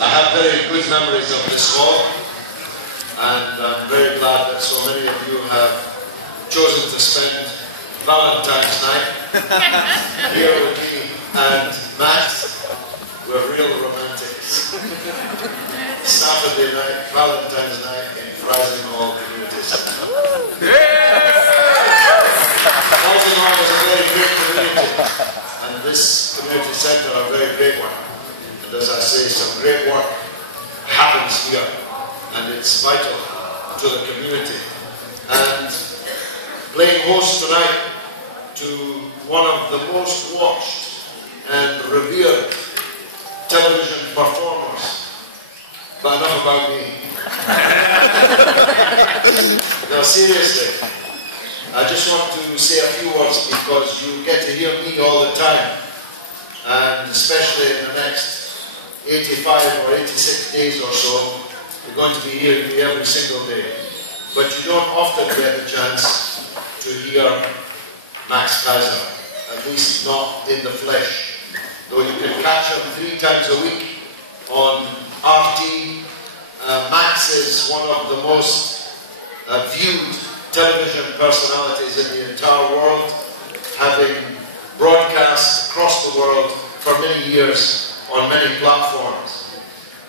I have very good memories of this hall, and I'm very glad that so many of you have chosen to spend Valentine's night here with me and Max. We're real romantics. Saturday night, Valentine's night in Frizinghall Community Centre. Frizinghall is a very great community, and this community centre are a very great one. And as I say, some great work happens here, and it's vital to the community. And playing host tonight to one of the most watched and revered television performers. But enough about me. Now seriously, I just want to say a few words because you get to hear me all the time, and especially in the next 85 or 86 days or so, you're going to be hearing me every single day. But you don't often get a chance to hear Max Keiser, at least not in the flesh. Though you can catch him 3 times a week on RT. Max is one of the most viewed television personalities in the entire world, having broadcast across the world for many years on many platforms.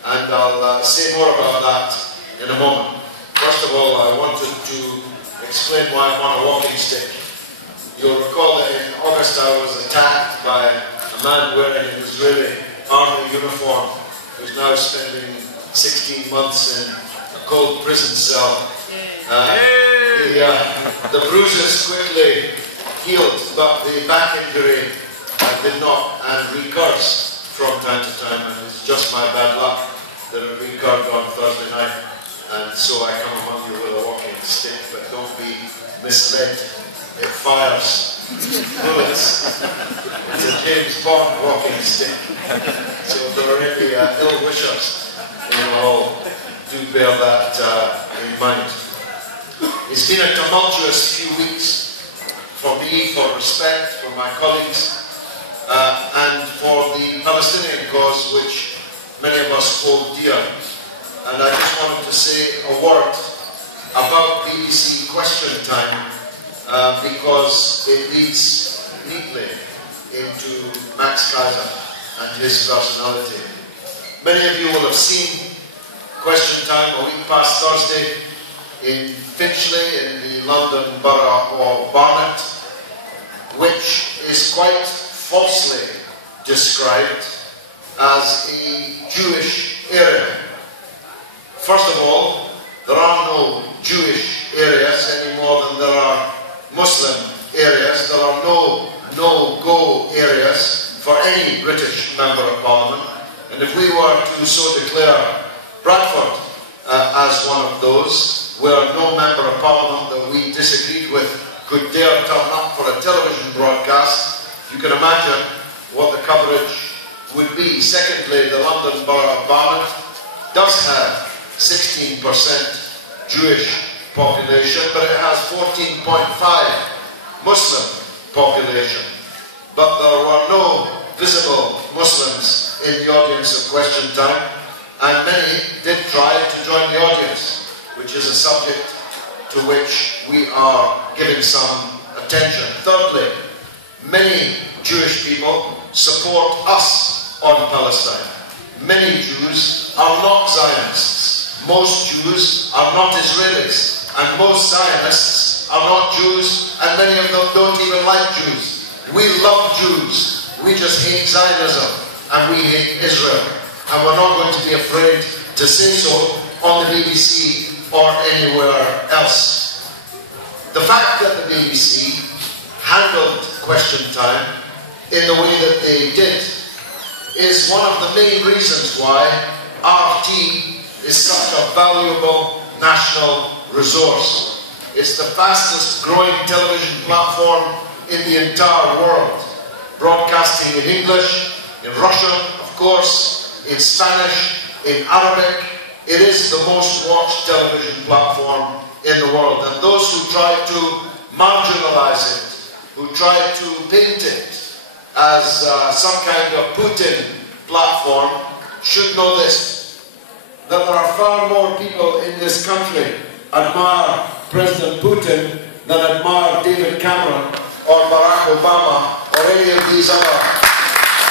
And I'll say more about that in a moment. First of all, I wanted to explain why I'm on a walking stick. You'll recall that in August I was attacked by a man wearing an Israeli army uniform who's now spending 16 months in a cold prison cell. The bruises quickly healed, but the back injury did not, and recurs from time to time, and it's just my bad luck that it recurred on Thursday night, and so I come among you with a walking stick, but don't be misled. It fires bullets. It's a James Bond walking stick. So if there are any ill wishers in the hall, do bear that in mind. It's been a tumultuous few weeks for me, for respect, for my colleagues, and for the Palestinian cause, which many of us hold dear. And I just wanted to say a word about BBC Question Time, because it leads neatly into Max Keiser and his personality. Many of you will have seen Question Time a week past Thursday in Finchley, in the London borough of Barnet, which is quite falsely described as a Jewish area. First of all, there are no Jewish areas any more than there are Muslim areas. There are no no-go areas for any British Member of Parliament. And if we were to so declare Bradford as one of those, where no Member of Parliament that we disagreed with could dare turn up for a television broadcast, you can imagine what the coverage would be. Secondly, the London Borough of Barnet does have 16% Jewish population, but it has 14.5 Muslim population. But there were no visible Muslims in the audience of Question Time, and many did try to join the audience, which is a subject to which we are giving some attention. Thirdly, many Jewish people support us on Palestine. Many Jews are not Zionists. Most Jews are not Israelis. And most Zionists are not Jews, and many of them don't even like Jews. We love Jews. We just hate Zionism, and we hate Israel. And we're not going to be afraid to say so on the BBC or anywhere else. The fact that the BBC handled Question Time in the way that they did is one of the main reasons why RT is such a valuable national resource. It's the fastest growing television platform in the entire world, broadcasting in English, in Russian, of course, in Spanish, in Arabic. It is the most watched television platform in the world, and those who try to marginalize it, who try to paint it as some kind of Putin platform, should know this. that there are far more people in this country admire President Putin than admire David Cameron or Barack Obama or any of these other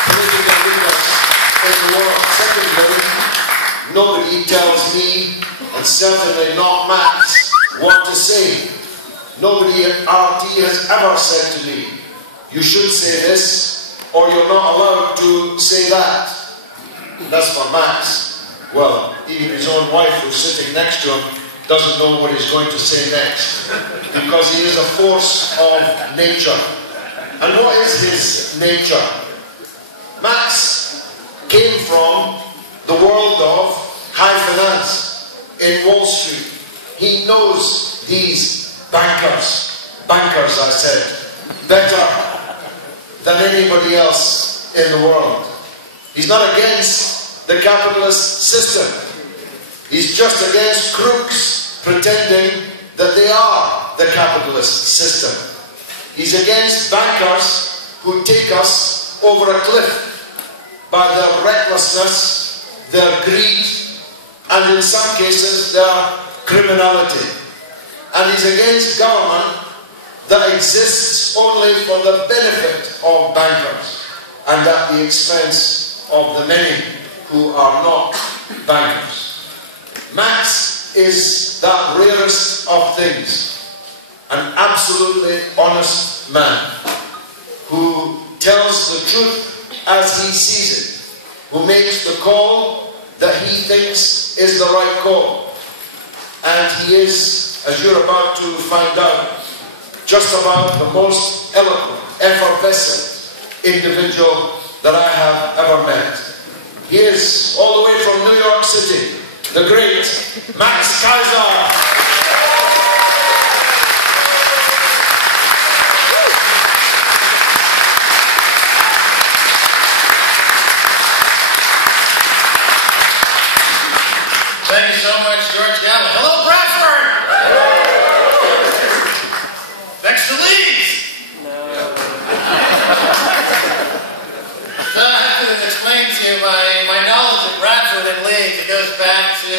political leaders in the world. Secondly, nobody tells me, and certainly not Max, what to say. Nobody at RT has ever said to me, you should say this, or you're not allowed to say that. That's for Max. Well, even his own wife, who's sitting next to him, doesn't know what he's going to say next, because he is a force of nature. And what is his nature? Max came from the world of high finance in Wall Street. He knows these bankers, I said, better than anybody else in the world. He's not against the capitalist system. He's just against crooks pretending that they are the capitalist system. He's against bankers who take us over a cliff by their recklessness, their greed, and in some cases their criminality. And he's against government that exists only for the benefit of bankers and at the expense of the many who are not bankers. Max is that rarest of things, an absolutely honest man who tells the truth as he sees it, who makes the call that he thinks is the right call. And he is, as you're about to find out, just about the most eloquent, effervescent individual that I have ever met. He is, all the way from New York City, the great Max Keiser. Thank you so much, George Galloway. Hello, Bradford! Next to Leeds! No. So I have to explain to you my knowledge of Bradford and Leeds. It goes back to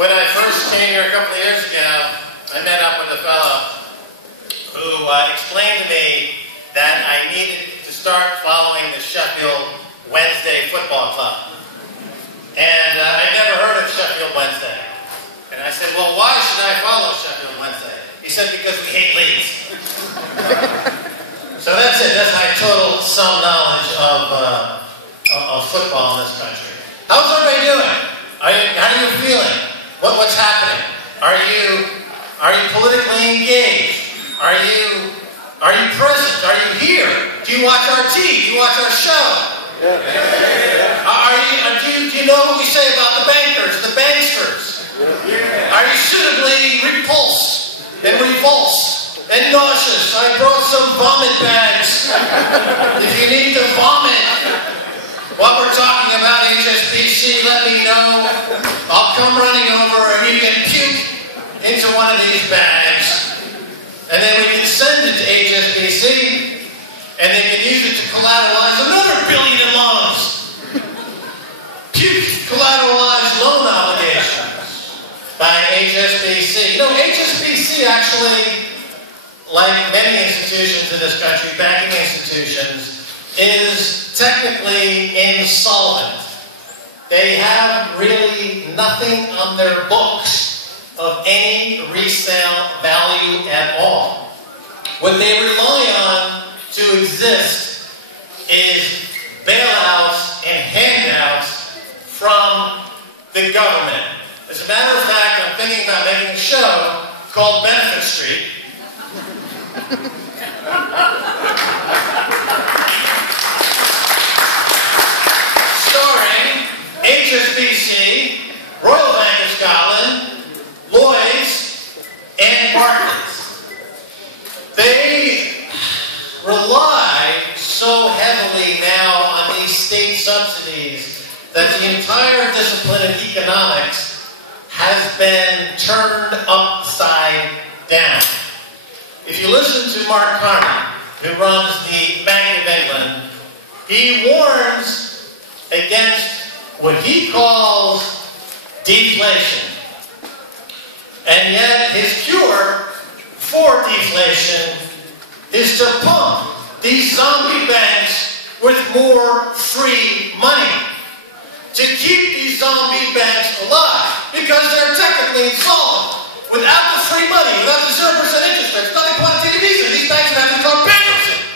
when I first came here a couple of years ago. I met up with a fellow who explained to me that I needed to start following the Sheffield Wednesday Football Club. And I'd never heard of Sheffield Wednesday. And I said, well, why should I follow Sheffield Wednesday? He said, because we hate Leeds. So that's it. That's my total some knowledge of football in this country. How's everybody doing? How are you feeling? What's happening? Are you politically engaged? Are you present? Are you here? Do you watch our TV? Do you watch our show? Do you know what we say about the bankers, the banksters? Are you suitably repulsed and revulsed and nauseous? I brought some vomit bags. If you need to vomit while we're talking about HSBC, let me know. I'll come running over and you can puke into one of these bags. And then we can send it to HSBC. And they can use it to collateralize another $1 billion in loans. Puke collateralized loan obligations by HSBC. You know, HSBC actually, like many institutions in this country, banking institutions, is technically insolvent. They have really nothing on their books of any resale value at all. What they rely on to exist is bailouts and handouts from the government. As a matter of fact, I'm thinking about making a show called Benefit Street. Starring HSBC, Royal Bank of Scotland, Lloyds, and Barclays. They rely so heavily now on these state subsidies that the entire discipline of economics has been turned upside down. If you listen to Mark Carney, who runs the Bank of England, he warns against what he calls deflation. And yet his cure for deflation is to pump these zombie banks with more free money. To keep these zombie banks alive, because they're technically insolvent. Without the free money, without the 0% interest rates, nothing quantitative easy, these banks would have to declare bankruptcy.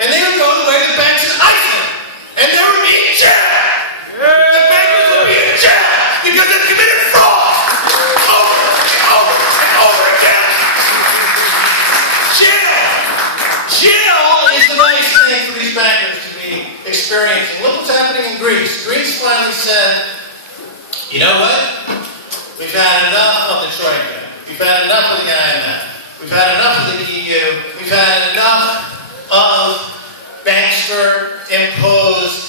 And they would go the way of the banks in Iceland. And they would be in jail. The bankers would be in jail because they've committed fraud over and over and over again. Jail! Jail is the nice thing for these bankers to be experiencing. Look what's happening in Greece. Greece finally said, you know what? We've had enough of the Troika. We've had enough of the IMF. We've had enough of the EU. We've had enough of bankster-imposed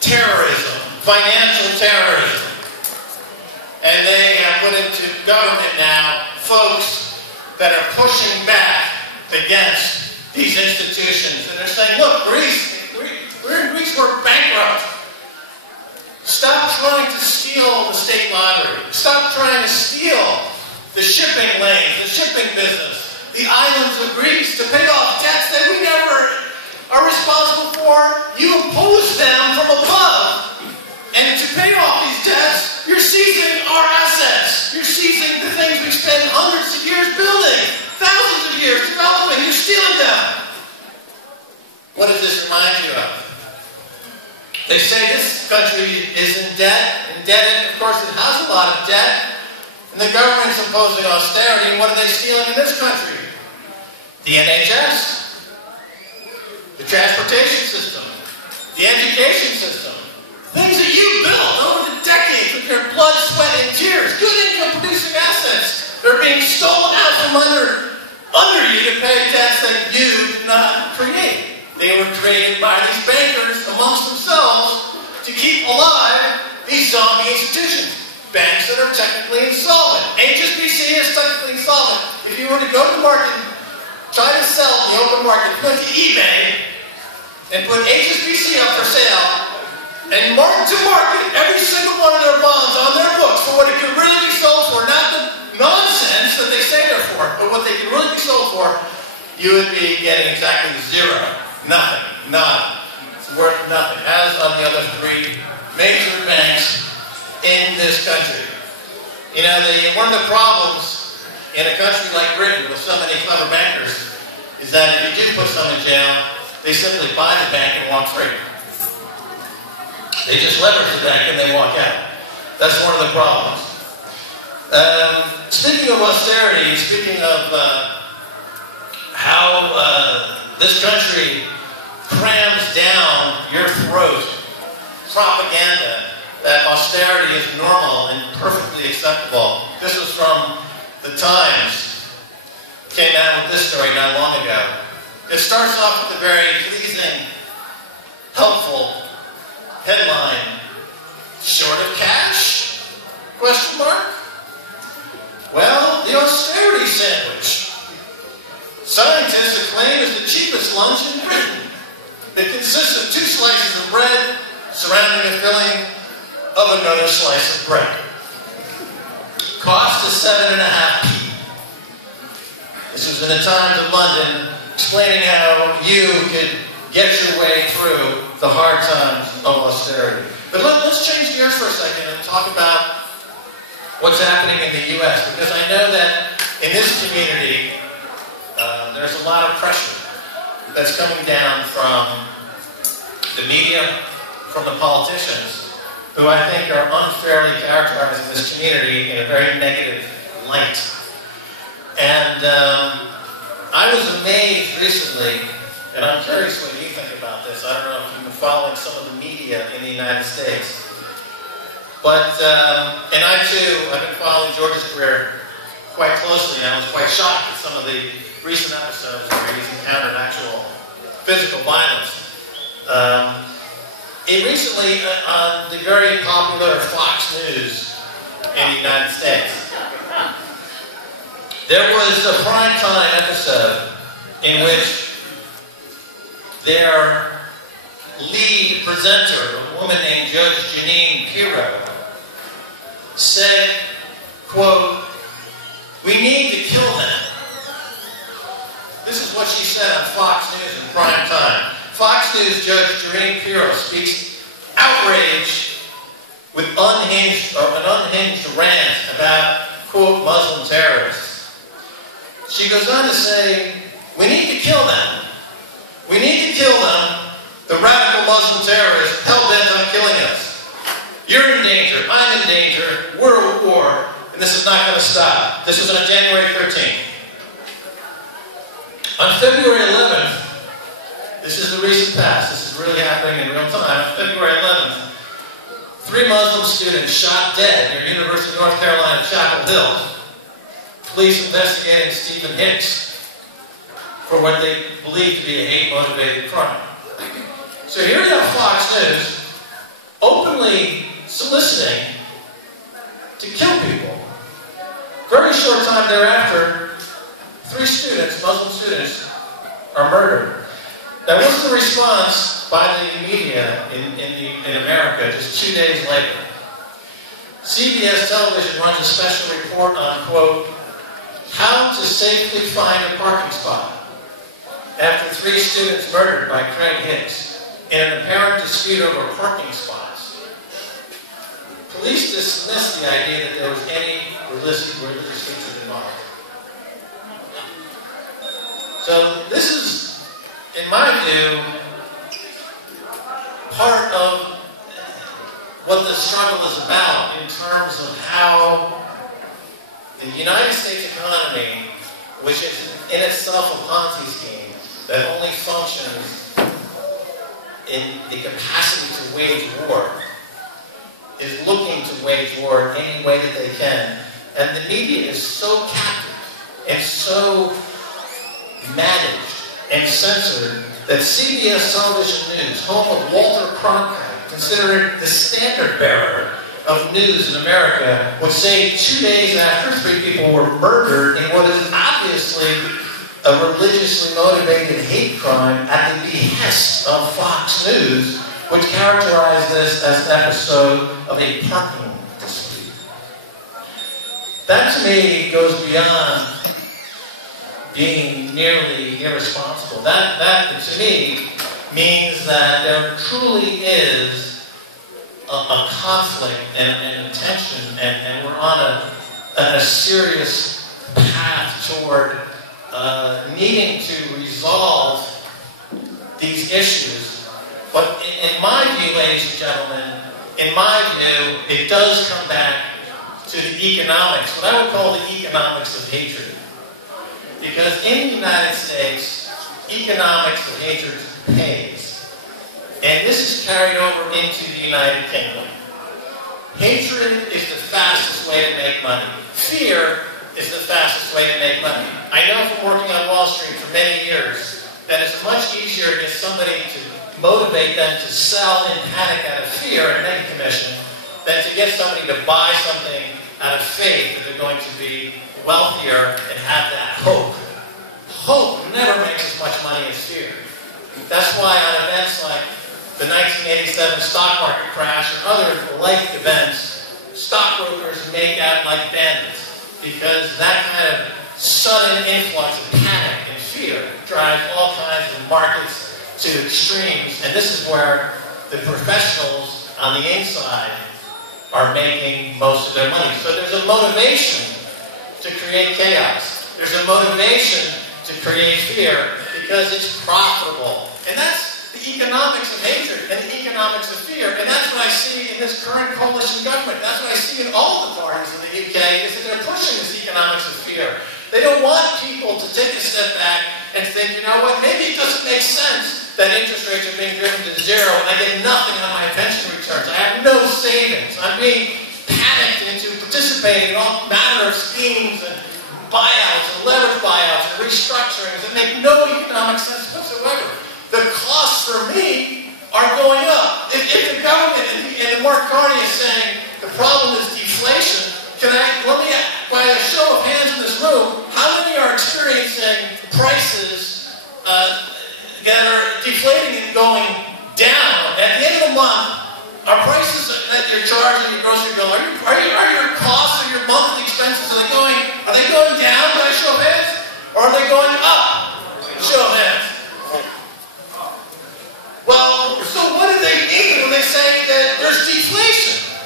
terrorism, financial terrorism. And they have put into government now folks that are pushing back against these institutions. And they're saying, look, we're in Greece, we're bankrupt. Stop trying to steal the state lottery. Stop trying to steal the shipping lanes, the shipping business, the islands of Greece to pay off debts that we never are responsible for. You impose them from above. And to pay off these debts, you're seizing our assets. You're seizing the things we've spent hundreds of years building, thousands of years developing. You're stealing them. What does this remind you of? They say this country is indebted. Of course, it has a lot of debt. And the government's imposing austerity. And what are they stealing in this country? The NHS, the transportation system, the education system. Things that you built over the decades with your blood, sweat, and tears. Good income-producing assets. They're being stolen out from under you to pay debts that you did not create. They were created by these bankers amongst themselves to keep alive these zombie institutions. Banks that are technically insolvent. HSBC is technically insolvent. If you were to go to the market, try to sell in the open market, go to eBay and put HSBC up for sale and mark to market every single one of their bonds on their books for what it could really be sold for, not the nonsense that they say they're for, but what they could really be sold for, you would be getting exactly zero. Nothing. None. It's worth nothing. As on the other three major banks in this country. You know, one of the problems in a country like Britain with so many clever bankers is that if you do put someone in jail, they simply buy the bank and walk free. They just leverage the bank and they walk out. That's one of the problems. Speaking of austerity, speaking of how this country crams down your throat propaganda that austerity is normal and perfectly acceptable. This was from the Times. Came out with this story not long ago. It starts off with a very pleasing, helpful headline. Short of cash? Question mark? Well, the austerity sandwich. Scientists acclaim is the cheapest lunch in Britain. It consists of 2 slices of bread surrounding a filling of another slice of bread. Cost is 7.5p. This was in the Times of London, explaining how you could get your way through the hard times of austerity. But let's change gears for a second and talk about what's happening in the U.S. Because I know that in this community, there's a lot of pressure that's coming down from the media, from the politicians, who I think are unfairly characterizing this community in a very negative light. And I was amazed recently, and I'm curious what you think about this. I don't know if you've been following some of the media in the United States. But, and I too, I've been following George's career quite closely, and I was quite shocked at some of the recent episodes where he's encountered actual physical violence. Recently, on the very popular Fox News in the United States, there was a primetime episode in which their lead presenter, a woman named Judge Jeanine Pirro, said, quote, "We need to kill them." This is what she said on Fox News in prime time. Fox News Judge Jerene Pirro speaks outrage with an unhinged rant about, quote, Muslim terrorists. She goes on to say, "We need to kill them. We need to kill them, the radical Muslim terrorists hell-bent on killing us. You're in danger. I'm in danger. We're at war. And this is not going to stop." This was on January 13th. On February 11th, this is the recent past. This is really happening in real time. On February 11th, 3 Muslim students shot dead near University of North Carolina, Chapel Hill. Police investigating Stephen Hicks for what they believe to be a hate-motivated crime. So here you have Fox News openly soliciting to kill people. Very short time thereafter, 3 students, Muslim students, are murdered. Now, what's the response by the media in America just 2 days later? CBS television runs a special report on, quote, "How to safely find a parking spot," after 3 students murdered by Craig Hicks in an apparent dispute over parking spots. Police dismissed the idea that there was any religious hatred involved. So this is, in my view, part of what the struggle is about in terms of how the United States economy, which is in itself a Ponzi scheme that only functions in the capacity to wage war, is looking to wage war any way that they can. And the media is so captive and so managed and censored that CBS Television News, home of Walter Cronkite, considered the standard bearer of news in America, would say 2 days after 3 people were murdered in what is obviously a religiously motivated hate crime at the behest of Fox News, which characterized this as an episode of a parking dispute. That to me goes beyond being nearly irresponsible. That to me means that there truly is a conflict and a tension, and we're on a serious path toward needing to resolve these issues. But in my view, ladies and gentlemen, in my view, it does come back to the economics, what I would call the economics of hatred. Because in the United States, economics of hatred pays. And this is carried over into the United Kingdom. Hatred is the fastest way to make money. Fear is the fastest way to make money. I know from working on Wall Street for many years that it's much easier to get somebody to motivate them to sell in panic out of fear and make a commission than to get somebody to buy something out of faith that they're going to be wealthier and have that hope. Hope never makes as much money as fear. That's why on events like the 1987 stock market crash or other like events, stockbrokers make out like bandits, because that kind of sudden influx of panic and fear drives all kinds of markets to extremes, and this is where the professionals on the inside are making most of their money. So there's a motivation to create chaos. There's a motivation to create fear because it's profitable. And that's the economics of hatred and the economics of fear. And that's what I see in this current coalition government. That's what I see in all the parties in the UK, is that they're pushing this economics of fear. They don't want people to take a step back and think, you know what, maybe it doesn't make sense that interest rates are being driven to zero and I get nothing on my pension returns. I have no savings. I'm being panicked into participating in all manner of schemes and buyouts and leverage buyouts and restructurings that make no economic sense whatsoever. The costs for me are going up. If the government and Mark Carney is saying the problem is deflation, let me, by a show of hands in this room, how many are experiencing prices that are deflating and going down? At the end of the month, Are prices that you're charging your grocery bill, are your costs or your monthly expenses, are they going down by a show of hands? Or are they going up? Show of hands. Well, so what do they mean when they say that there's deflation?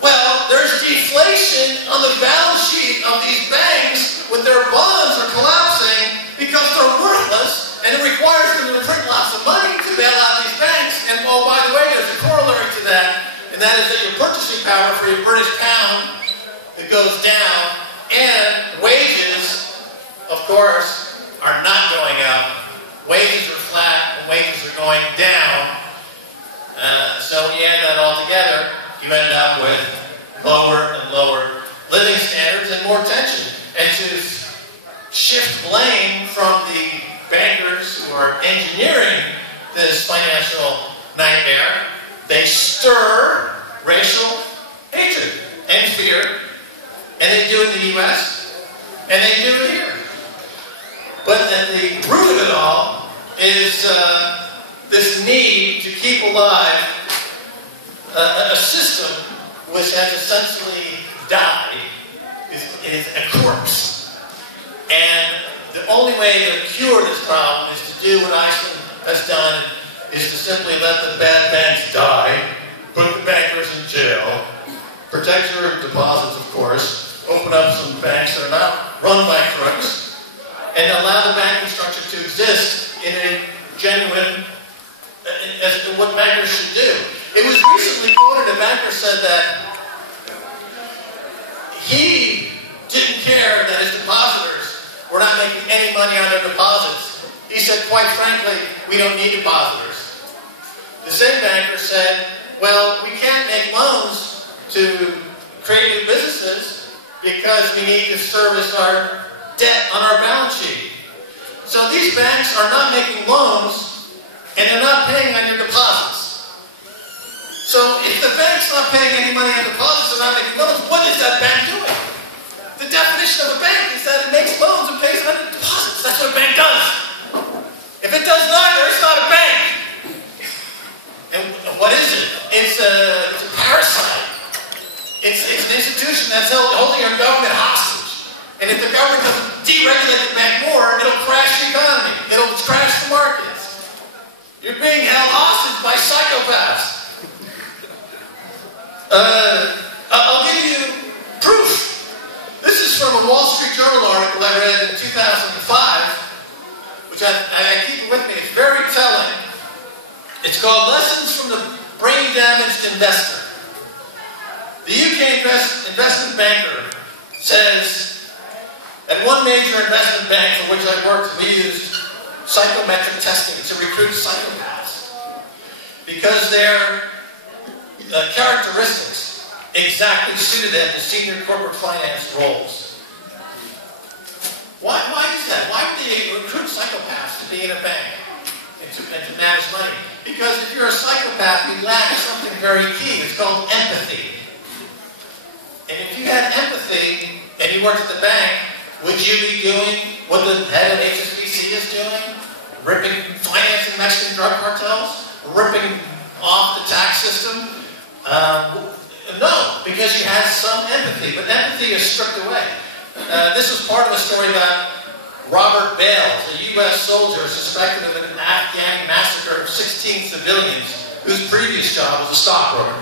Well, there's deflation on the balance sheet of these banks when their bonds are collapsing because they're worthless, and it requires them to print lots of money to bail out these banks. And oh, by the way, there's a corollary to that, and that is that your purchasing power for your British pound, it goes down, and wages, of course, are not going up. Wages are flat, and wages are going down. So when you add that all together, you end up with lower and lower living standards and more tension. And to shift blame from the bankers who are engineering this financial nightmare, they stir racial hatred and fear, and they do it in the U.S., and they do it here. But at the root of it all is this need to keep alive a system which has essentially died, is a corpse. And the only way to cure this problem is to do what Iceland has done, is to simply let the bad banks die, put the bankers in jail, protect your deposits, of course, open up some banks that are not run by crooks, and allow the banking structure to exist in a genuine, as to what bankers should do. It was recently quoted, a banker said that he didn't care that his depositors were not making any money on their deposits. He said, quite frankly, we don't need depositors. The same banker said, well, we can't make loans to create new businesses because we need to service our debt on our balance sheet. So these banks are not making loans, and they're not paying on your deposits. So if the bank's not paying any money on deposits, they're not making loans, what is that bank doing? The definition of a bank is that it makes loans and pays on deposits. That's what a bank does. If it does neither, it's not a bank. And what is it? It's a parasite. It's an institution that's holding our government hostage. And if the government doesn't deregulate the bank more, it'll crash the economy. It'll crash the markets. You're being held hostage by psychopaths. I'll give you proof. This is from a Wall Street Journal article I read in 2005, which I keep it with me. It's very telling. It's called Lessons from the Brain-Damaged Investor. The UK investment banker says, at one major investment bank for which I worked, we used psychometric testing to recruit psychopaths because their characteristics exactly suited them to senior corporate finance roles. Why is that? Why would they recruit psychopaths to be in a bank and to manage money? Because if you're a psychopath, you lack something very key. It's called empathy. And if you had empathy and you worked at the bank, would you be doing what the head of HSBC is doing? Ripping, financing Mexican drug cartels? Ripping off the tax system? No, because you had some empathy, but empathy is stripped away. This is part of a story about Robert Bales, a U.S. soldier suspected of an Afghan massacre of 16 civilians, whose previous job was a stockbroker.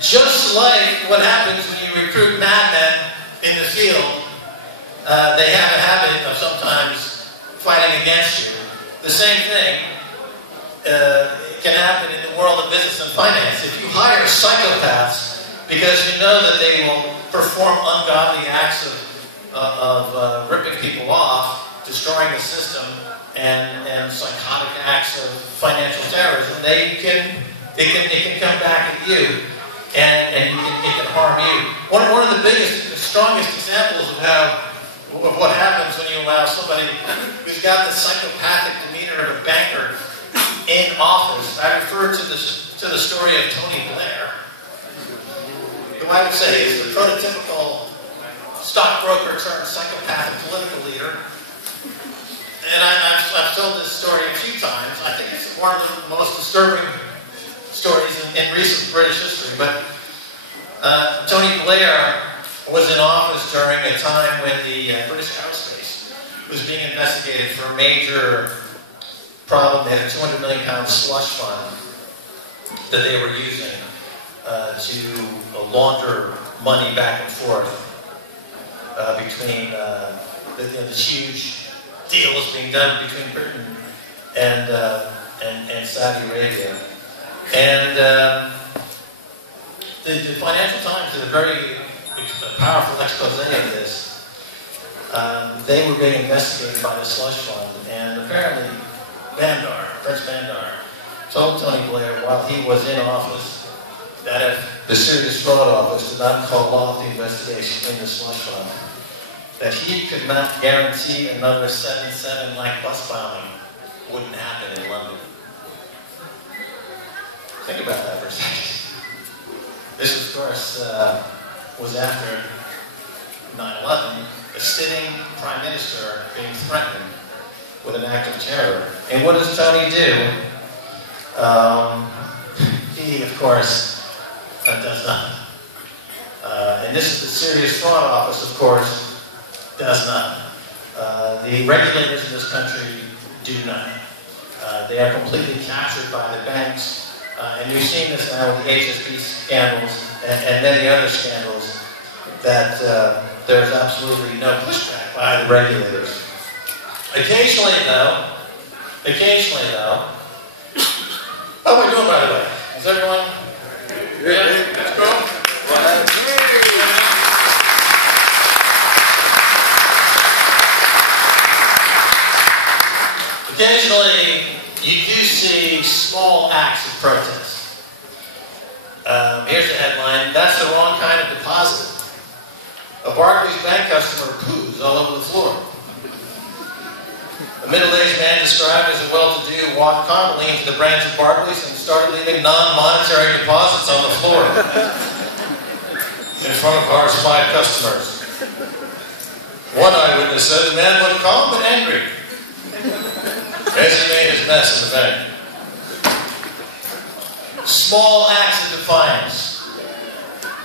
Just like what happens when you recruit madmen in the field, they have a habit of sometimes fighting against you. The same thing can happen in the world of business and finance. If you hire psychopaths because you know that they will perform ungodly acts of ripping people off, destroying the system, and psychotic acts of financial terrorism, it can come back at you, and it can harm you. One of the biggest, the strongest examples of what happens when you allow somebody who's got the psychopathic demeanor of a banker in office. I refer to the story of Tony Blair, who I would say is the prototypical stockbroker turned psychopathic political leader. and I've told this story a few times. I think it's one of the most disturbing stories in recent British history. But Tony Blair was in office during a time when the British aerospace was being investigated for a major problem. They had a £200 million slush fund that they were using to launder money back and forth between this huge deal was being done between Britain and Saudi Arabia. And the Financial Times did a very powerful expose of this. They were being investigated by the slush fund, and apparently French Bandar, told Tony Blair while he was in office that if the Serious Fraud Office did not call off the investigation in the slush fund, that he could not guarantee another 7/7 like bus bombing wouldn't happen in London. Think about that for a second. This, of course, was after 9/11, a sitting prime minister being threatened with an act of terror. And what does Tony do? He, of course, does nothing. And this is the Serious Fraud Office, of course, does nothing. The regulators in this country do nothing. They are completely captured by the banks. And you've seen this now with the HSB scandals and many other scandals, that there's absolutely no pushback by the regulators. Occasionally, though, how are we doing, by the way? Is everyone? Yeah, let's go. Occasionally, you do see small acts of protest. Here's the headline: that's the wrong kind of deposit. A Barclays bank customer poos all over the floor. A middle-aged man described as a well-to-do walked calmly into the branch of Barclays and started leaving non-monetary deposits on the floor in front of ours 5 customers. One eyewitness said the man looked calm but angry as he made his mess in the bank. Small acts of defiance.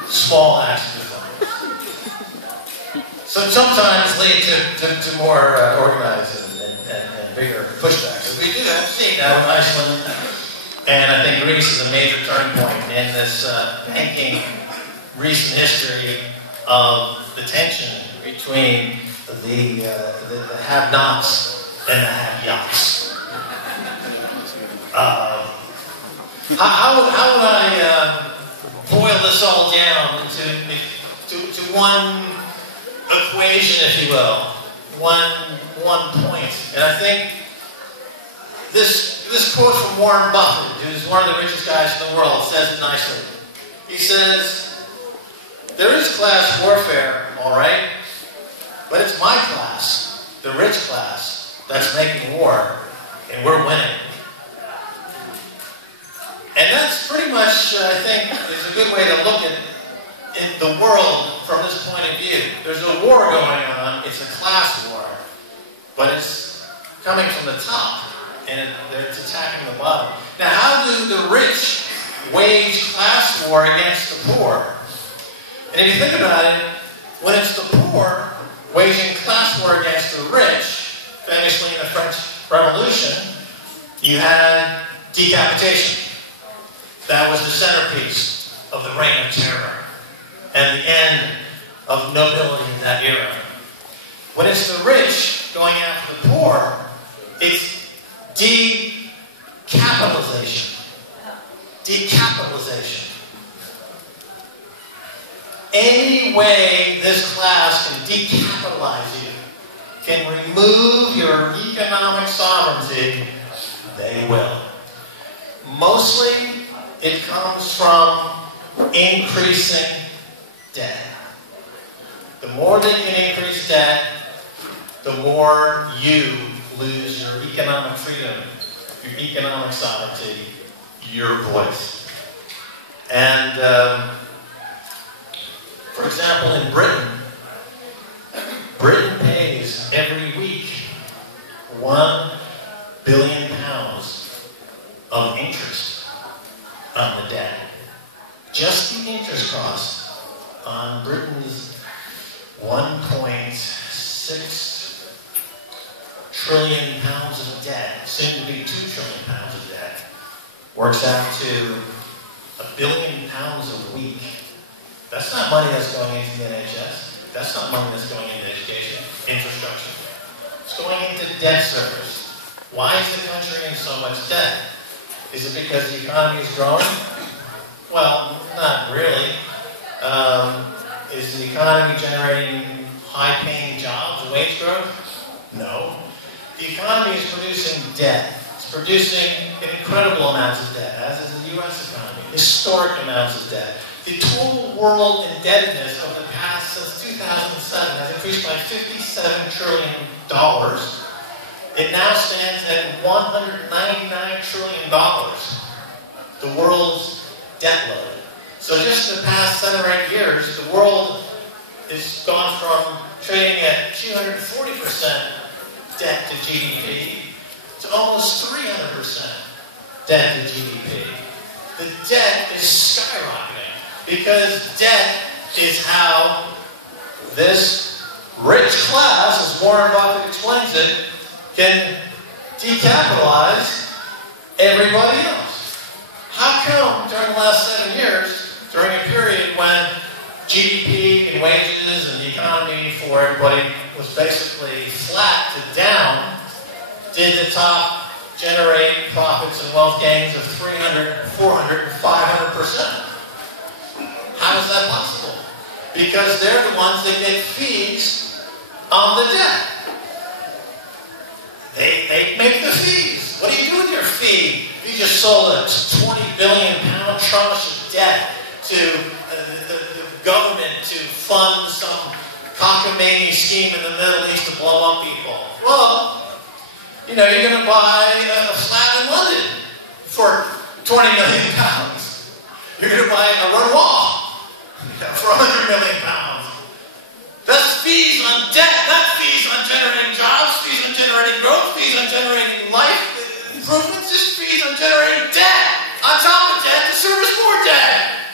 Small acts of defiance. Sometimes lead to more organized and bigger pushbacks. As we do have seen now in Iceland, and I think Greece is a major turning point in this banking recent history of the tension between the have-nots and the have-yots. How would I boil this all down to one equation, if you will, one point? And I think this quote from Warren Buffett, who's one of the richest guys in the world, says it nicely. He says, "There is class warfare, all right, but it's my class, the rich class, that's making war, and we're winning." And that's pretty much, I think, is a good way to look at the world from this point of view. There's a war going on. It's a class war. But it's coming from the top, and it's attacking the bottom. Now, how do the rich wage class war against the poor? And if you think about it, when it's the poor waging class war against the rich, famously in the French Revolution, you had decapitation. That was the centerpiece of the Reign of Terror and the end of nobility in that era. When it's the rich going after the poor, it's decapitalization. Decapitalization. Any way this class can decapitalize you, can remove your economic sovereignty, they will. Mostly, it comes from increasing debt. The more they can increase debt, the more you lose your economic freedom, your economic sovereignty, your voice. And, for example, in Britain pays every week $1 trillion pounds of debt, soon to be 2 trillion pounds of debt, works out to £1 billion a week. That's not money that's going into the NHS. That's not money that's going into education, infrastructure. It's going into debt service. Why is the country in so much debt? Is it because the economy is growing? Well, not really. Is the economy generating high-paying jobs, wage growth? No. The economy is producing debt. It's producing incredible amounts of debt, as is the U.S. economy. Historic amounts of debt. The total world indebtedness over the past, since 2007, has increased by $57 trillion. It now stands at $199 trillion, the world's debt load. So just in the past 7 or 8 years, the world has gone from trading at 240% debt to GDP to almost 300% debt to GDP. The debt is skyrocketing because debt is how this rich class, as Warren Buffett explains it, can decapitalize everybody else. How come during the last 7 years, during a period when GDP and wages and the economy for everybody was basically flat to down, did the top generate profits and wealth gains of 300, 400, 500%? How is that possible? Because they're the ones that get fees on the debt. They make the fees. What do you do with your fee? You just sold a 20 billion pound tranche of debt to the government to fund some cockamamie scheme in the Middle East to blow up people. Well, you know, you're going to buy a flat in London for 20 million pounds. You're going to buy a run wall for 100 million pounds. That's fees on debt, not fees on generating jobs, fees on generating growth, fees on generating life improvements, just fees on generating debt. On top of debt to service more debt.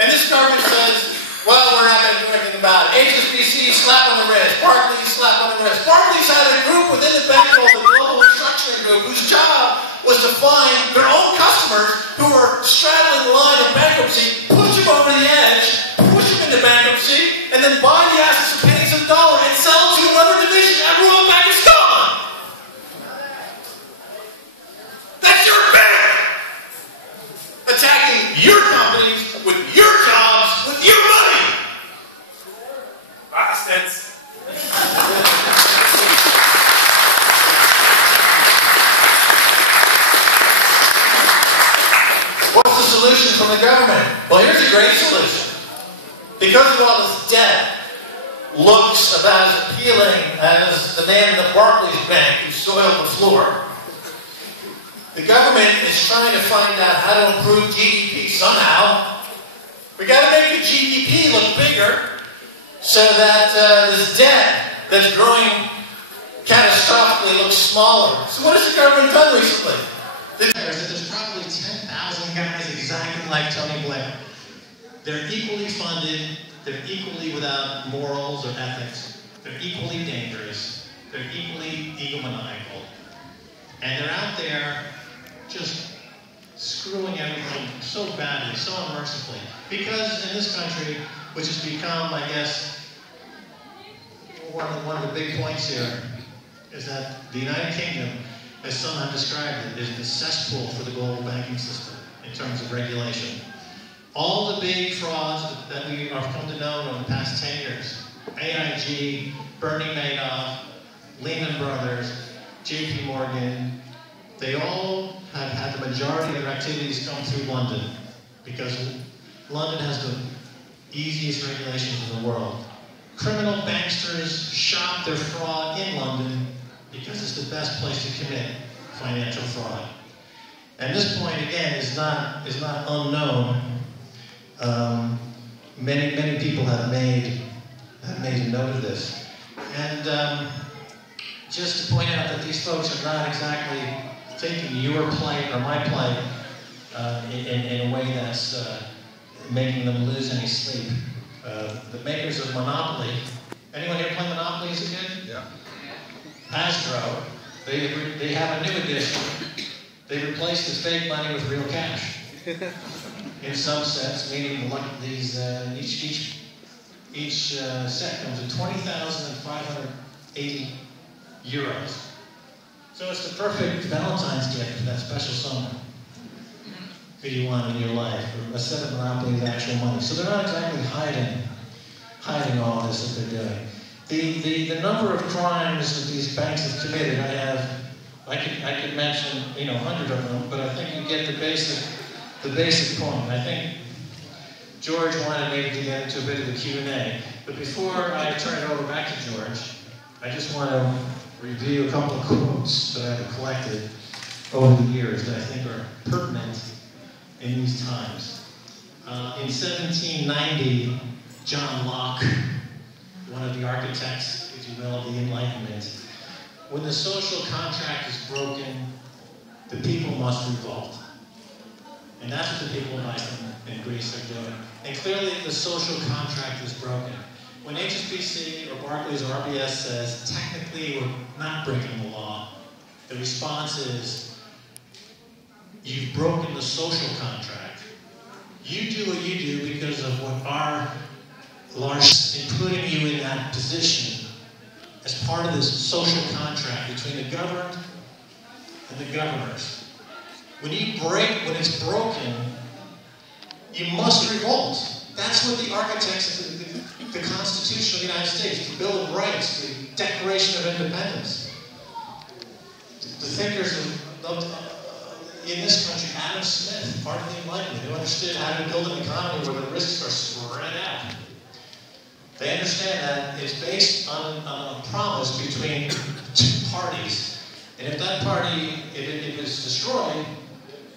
And this government says, well, we're not going to do anything about it. HSBC, slap on the wrist. Barclays, slap on the wrist. Barclays had a group within the bank called the Global Restructuring Group, whose job was to find their own customers who were straddling the line of bankruptcy, push them over the edge, push them into bankruptcy, and then buy the assets for pennies of a dollar and sell them to another division at Royal Bank of Scotland. That's your bank! Attacking your companies with your jobs, with your money! Bastards! What's the solution from the government? Well, here's a great solution. Because of all this debt looks about as appealing as the man in the Barclays Bank who soiled the floor, the government is trying to find out how to improve GDP somehow. We got to make the GDP look bigger so that this debt that's growing catastrophically looks smaller. So what has the government done recently? There's probably 10,000 guys exactly like Tony Blair. They're equally funded. They're equally without morals or ethics. They're equally dangerous. They're equally egomaniacal. And they're out there just screwing everything so badly, so unmercifully. Because in this country, which has become, I guess, one of the big points here, is that the United Kingdom, as some have described it, is the cesspool for the global banking system in terms of regulation. All the big frauds that we have come to know over the past 10 years, AIG, Bernie Madoff, Lehman Brothers, JP Morgan, they all have had the majority of their activities come through London because London has the easiest regulations in the world. Criminal banksters shop their fraud in London because it's the best place to commit financial fraud. And this point, again, is not unknown. Many people have made a note of this. And just to point out that these folks are not exactly taking your plight or my plight in a way that's making them lose any sleep. The makers of Monopoly. Anyone here play Monopoly as a kid? Yeah. Hasbro, they have a new edition. They replaced the fake money with real cash. In some sense, meaning these each set comes with 20,580 euros. So it's the perfect Valentine's gift for that special someone who you want in your life, or a set of Monopoly of actual money. So they're not exactly hiding all this that they're doing. The number of crimes that these banks have committed, I could mention, 100 of them, but I think you get the basic point. I think George wanted me to get into a bit of the Q&A, but before I turn it over back to George, I just want to review a couple of quotes that I've collected over the years that I think are pertinent in these times. In 1790, John Locke, one of the architects, if you will, of the Enlightenment, when the social contract is broken, the people must revolt. And that's what the people in Iceland and Greece are doing. And clearly the social contract is broken. When HSBC or Barclays or RBS says, technically we're not breaking the law, the response is, you've broken the social contract. You do what you do because of what our large, including you in that position, as part of this social contract between the governed and the governors. When it's broken, you must revolt. That's what the architects of the Constitution of the United States, the Bill of Rights, the Declaration of Independence, the thinkers in this country, Adam Smith, part of the Enlightenment, who understood how to build an economy where the risks are spread out. They understand that it's based on a promise between two parties. And if that party, if it is destroyed,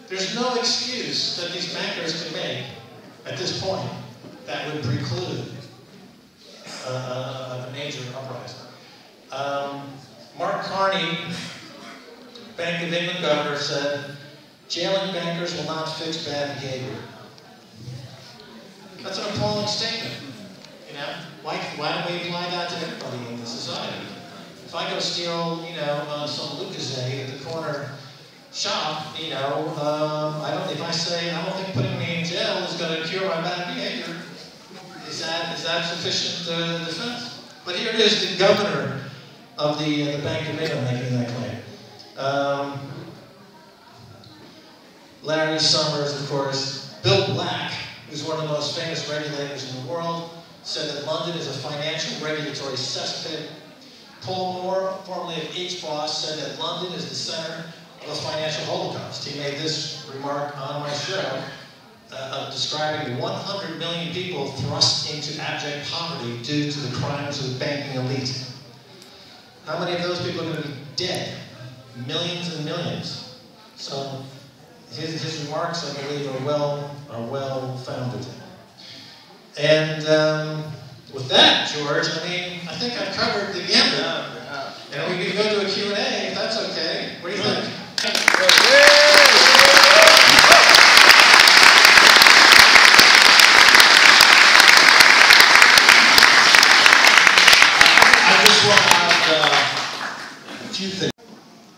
there's no excuse that these bankers can make at this point that would preclude a major uprising. Mark Carney, Bank of England governor, said, jailing bankers will not fix bad behavior. That's an appalling statement. Why don't we apply that to everybody in the society? If I go steal, some Lucozade at the corner shop, if I say, I don't think putting me in jail is going to cure my bad behavior, is that sufficient defense? But here it is, the governor of the Bank of England making that claim. Larry Summers, of course. Bill Black, who's one of the most famous regulators in the world, said that London is a financial regulatory cesspit. Paul Moore, formerly of HBOS, said that London is the center of a financial holocaust. He made this remark on my show, describing 100 million people thrust into abject poverty due to the crimes of the banking elite. How many of those people are going to be dead? Millions and millions. So his remarks, I believe, are well founded. And with that, George, I think I've covered the gamut. And we can go to a Q&A if that's okay. What do you think? I just want to add a few things.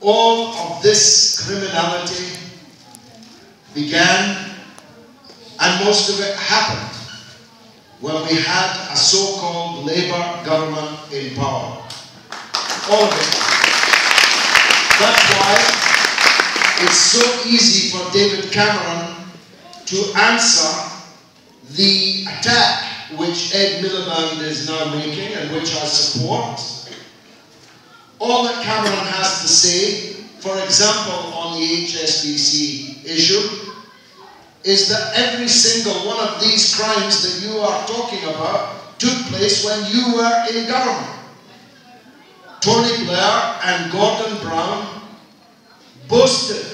All of this criminality began, and most of it happened, when we had a so-called Labour government in power. All of it. That's why it's so easy for David Cameron to answer the attack which Ed Miliband is now making and which I support. All that Cameron has to say, for example, on the HSBC issue, is that every single one of these crimes that you are talking about took place when you were in government. Tony Blair and Gordon Brown boasted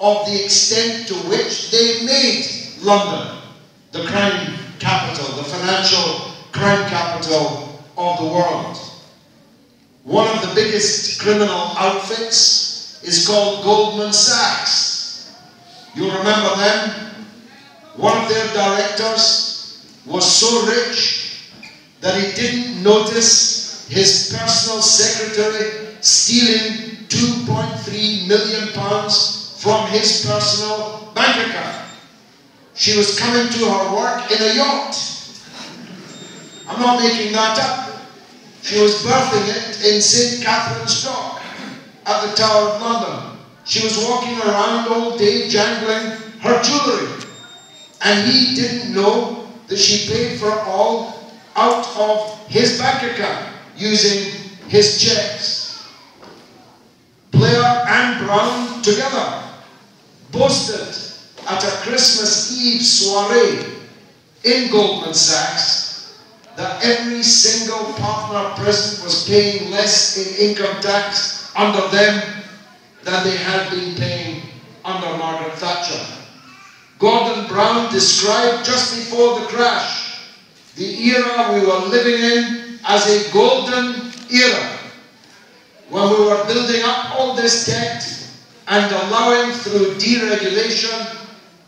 of the extent to which they made London the crime capital, the financial crime capital of the world. One of the biggest criminal outfits is called Goldman Sachs. You remember them? One of their directors was so rich that he didn't notice his personal secretary stealing £2.3 million from his personal bank account. She was coming to her work in a yacht. I'm not making that up. She was birthing it in St. Catherine's Dock at the Tower of London. She was walking around all day jangling her jewellery. And he didn't know that she paid for all out of his bank account using his checks. Blair and Brown together boasted at a Christmas Eve soiree in Goldman Sachs that every single partner present was paying less in income tax under them than they had been paying under Margaret Thatcher. Gordon Brown described just before the crash the era we were living in as a golden era, when we were building up all this debt and allowing through deregulation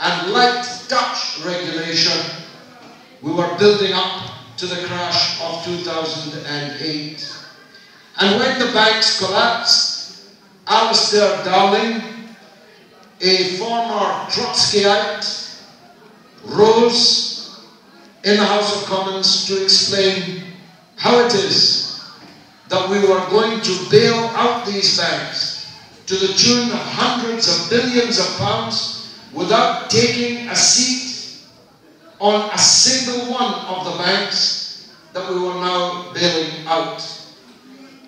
and light touch regulation, we were building up to the crash of 2008. And when the banks collapsed, Alistair Dowling, a former Trotskyite, rose in the House of Commons to explain how it is that we were going to bail out these banks to the tune of hundreds of billions of pounds without taking a seat on a single one of the banks that we were now bailing out.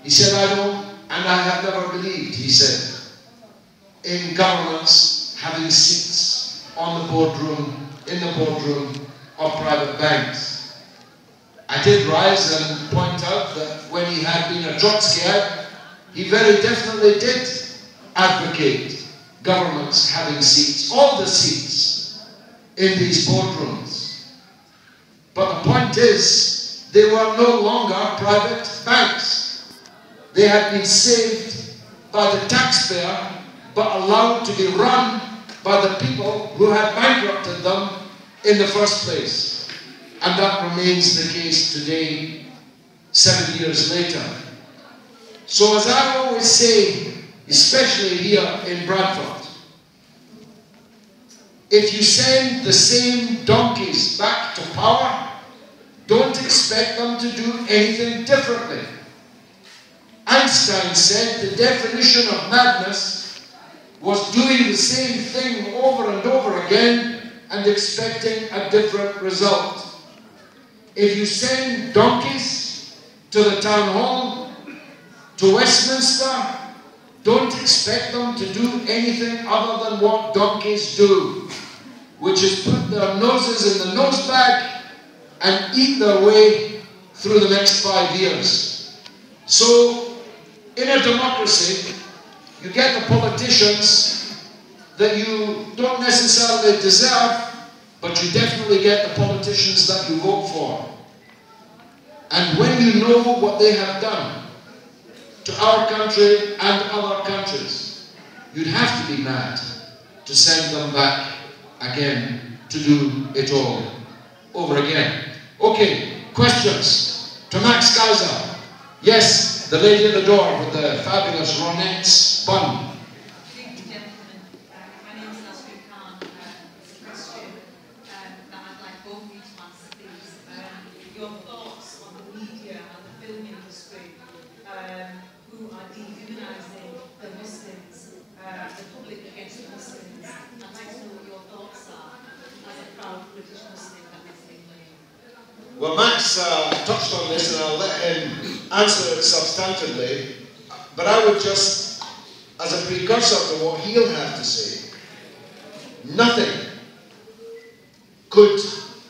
He said, I don't, and I have never believed, he said, in governments having seats on the boardroom, in the boardroom of private banks. I did rise and point out that when he had been a Trotskyite, he very definitely did advocate governments having seats, all the seats in these boardrooms. But the point is, they were no longer private banks. They had been saved by the taxpayer, but allowed to be run by the people who had bankrupted them in the first place. And that remains the case today, 7 years later. So as I always say, especially here in Bradford, if you send the same donkeys back to power, don't expect them to do anything differently. Einstein said the definition of madness was doing the same thing over and over again and expecting a different result. If you send donkeys to the town hall, to Westminster, don't expect them to do anything other than what donkeys do, which is put their noses in the nosebag and eat their way through the next 5 years. So, in a democracy, you get the politicians that you don't necessarily deserve, but you definitely get the politicians that you vote for. And when you know what they have done to our country and other countries, you'd have to be mad to send them back again to do it all over again. Okay, questions to Max Keiser. Yes, the lady at the door with the fabulous Ronette's bun. Well, Max touched on this, and I'll let him answer it substantively, but I would just, as a precursor to what he'll have to say, nothing could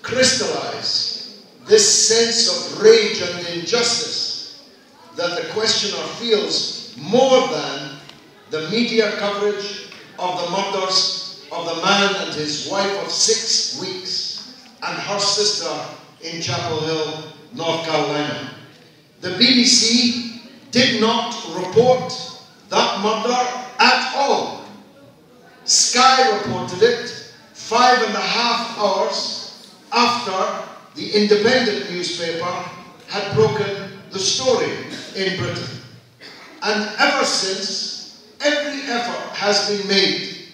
crystallize this sense of rage and injustice that the questioner feels more than the media coverage of the murders of the man and his wife of 6 weeks and her sister in Chapel Hill, North Carolina. The BBC did not report that murder at all. Sky reported it 5.5 hours after the Independent newspaper had broken the story in Britain. And ever since, every effort has been made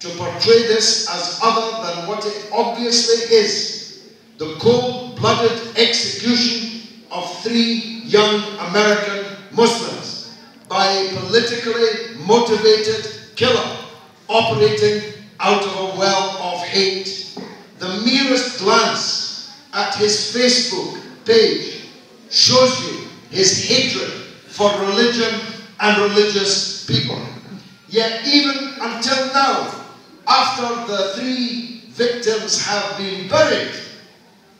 to portray this as other than what it obviously is: the cold-blooded execution of 3 young American Muslims by a politically motivated killer operating out of a well of hate. The merest glance at his Facebook page shows you his hatred for religion and religious people. Yet even until now, after the 3 victims have been buried,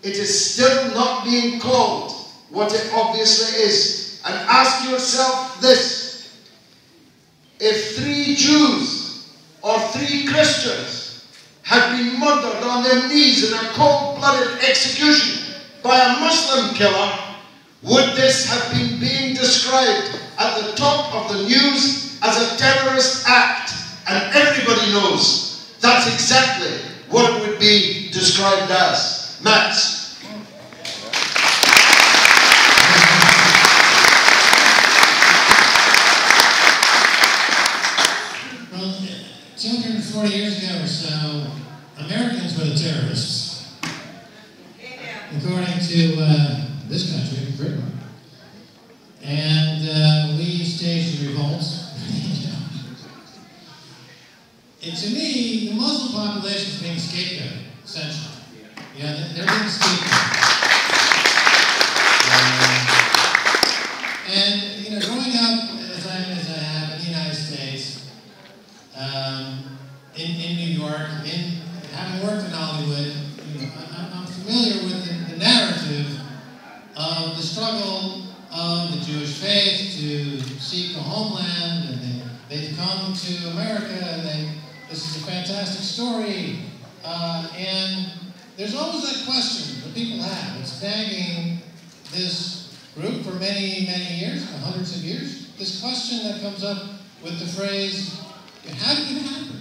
it is still not being called what it obviously is. And ask yourself this: if 3 Jews or 3 Christians had been murdered on their knees in a cold-blooded execution by a Muslim killer, would this have been being described at the top of the news as a terrorist act? And everybody knows that's exactly what it would be described as. Max. Well, 240 years ago or so, Americans were the terrorists. According to this country, Britain. And we staged a revolt. And to me, the Muslim population is being scapegoated, essentially. You know, they're being scapegoated. And, you know, growing up, as I have in the United States, in New York, having worked in Hollywood, you know, I'm familiar with the narrative of the struggle of the Jewish faith to seek a homeland, and they've come to America, and this is a fantastic story. And there's always that question that people have. It's nagging this group for many, many years, hundreds of years. This question that comes up with the phrase, how did it happen?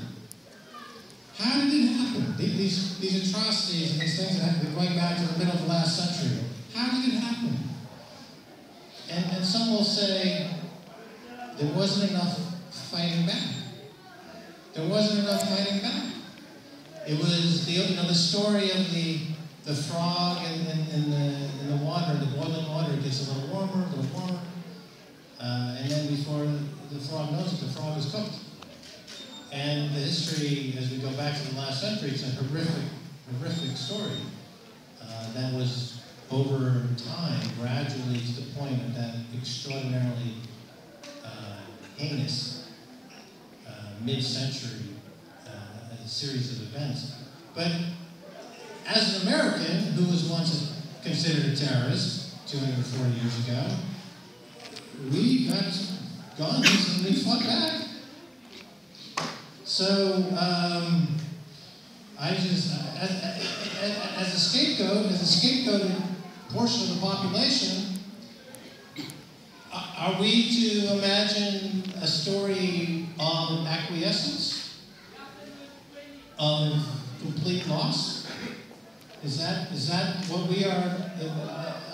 How did it happen? These atrocities and these things that have been going back to the middle of the last century. How did it happen? And some will say, there wasn't enough fighting back. There wasn't enough fighting back. It was the story of the frog in the water, the boiling water. It gets a little warmer, and then before the frog knows it, the frog is cooked. And the history, as we go back to the last century, it's a horrific story that was over time, gradually to the point of that extraordinarily heinous mid-century series of events. But as an American who was once considered a terrorist 240 years ago, we got guns and we fought back. So I just, as a scapegoated portion of the population, are we to imagine a story of acquiescence, of complete loss? Is that what we are?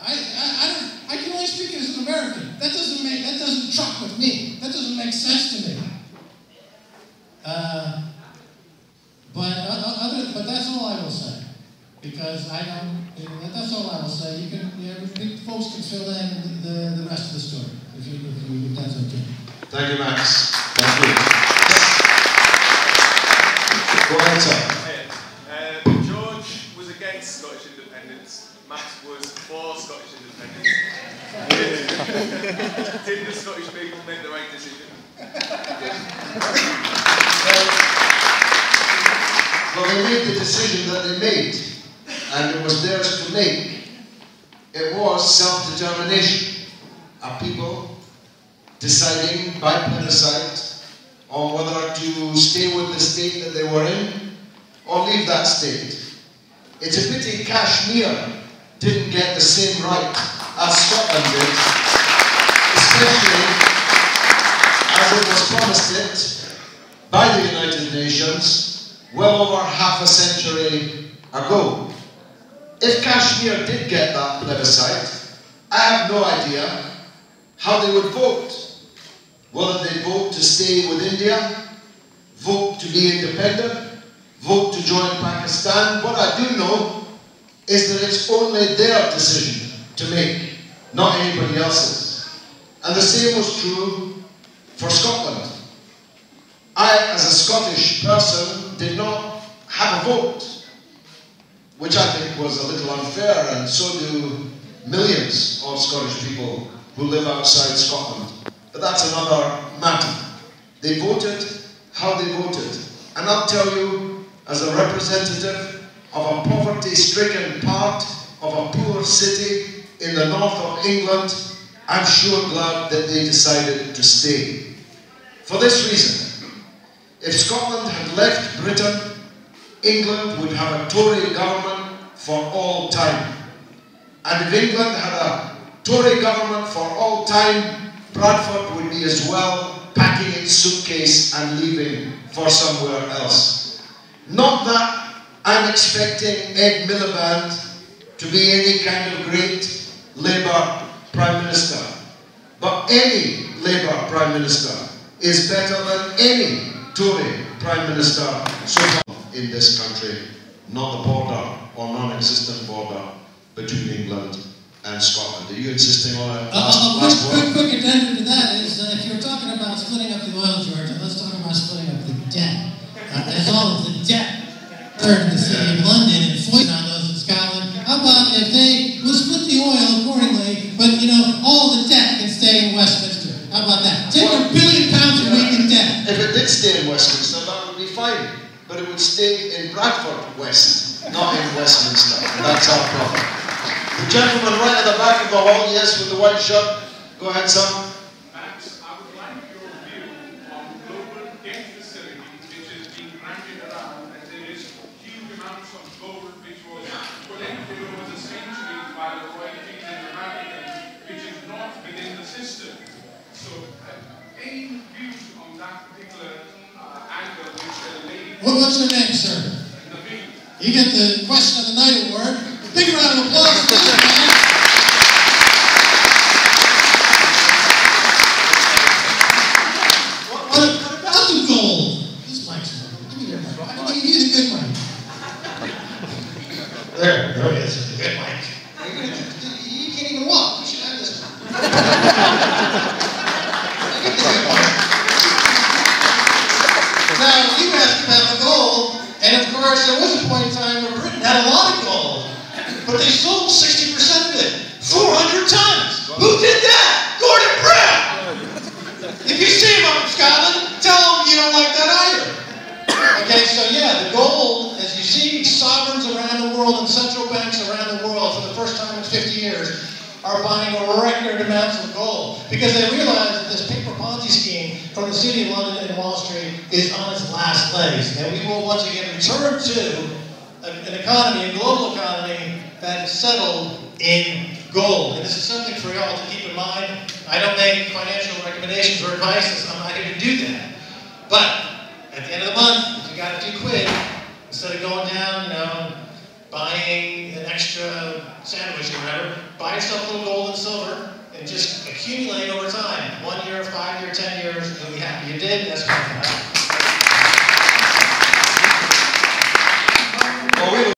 I can only speak as an American. That doesn't truck with me. That doesn't make sense to me. But that's all I will say, because I don't. That's all I will say. Folks can fill in the rest of the story if that's okay. Thank you, Max. Thank you. Go ahead, sir. George was against Scottish independence. Max was for Scottish independence. Did the Scottish people make the right decision? Well, they made the decision that they made, and it was theirs to make. It was self-determination. A people deciding by plebiscite on whether to stay with the state that they were in or leave that state. It's a pity Kashmir didn't get the same right as Scotland did, especially as it was promised it by the United Nations well over half a century ago. If Kashmir did get that plebiscite, I have no idea how they would vote. whether they vote to stay with India, vote to be independent, vote to join Pakistan. What I do know is that it's only their decision to make, not anybody else's. And the same was true for Scotland. I, as a Scottish person, did not have a vote, which I think was a little unfair, and so do millions of Scottish people who live outside Scotland. But that's another matter. They voted how they voted. And I'll tell you, as a representative of a poverty-stricken part of a poor city in the north of England, I'm sure glad that they decided to stay. For this reason, if Scotland had left Britain, England would have a Tory government for all time. And if England had a Tory government for all time, Bradford would be as well packing its suitcase and leaving for somewhere else. Not that I'm expecting Ed Miliband to be any kind of great Labour Prime Minister. But any Labour Prime Minister is better than any Tory Prime Minister so far in this country, not the border or non-existent border between England and Scotland. Are you insisting on a last word? Quick addendum to that is, if you're talking about splitting up the oil, George, let's talk about splitting up the debt. As all of the debt occurred in the city of London and foisted on those in Scotland, how about if they will split the oil accordingly, but all the debt can stay in Westminster? How about that? Take £1 billion a week in debt. If it did stay in Westminster, that would be fine. But it would stay in Bradford West, not in Westminster. And that's our problem. The gentleman right at the back of the hall, yes, with the white shirt. Go ahead, son. Max, I would like your view on global debt facility, which is being granted around, and there is huge amounts of gold which was collected over the centuries by the royalties and the Vatican, which is not within the system. So, any views on that particular angle, which the lady... What's your name, sir? You get the Question of the Night award. Big round of applause for this man. What about the gold? This mic's on. Give me your mic. I can give you the good mic. There it is. The good mic. You can't even walk. You should have this one. Get the good mic. Now, you asked about the gold, and of course, there was a point in time where Britain had a lot of gold. But they sold 60% of it. 400 tons. Who did that? Gordon Brown. If you see him up in Scotland, tell him you don't like that either. Okay, so yeah, the gold, as you see, sovereigns around the world and central banks around the world for the first time in 50 years are buying record amounts of gold because they realize that this paper Ponzi scheme from the city of London and Wall Street is on its last legs. And we will once again return to an economy, a global economy, that is settled in gold. And this is something for y'all to keep in mind. I don't make financial recommendations or advice. I'm not here to do that. But at the end of the month, if you got a few quid, instead of going down, buying an extra sandwich or whatever, buy yourself a little gold and silver and just accumulate over time. 1 year, 5 years, 10 years, you'll be happy you did. That's my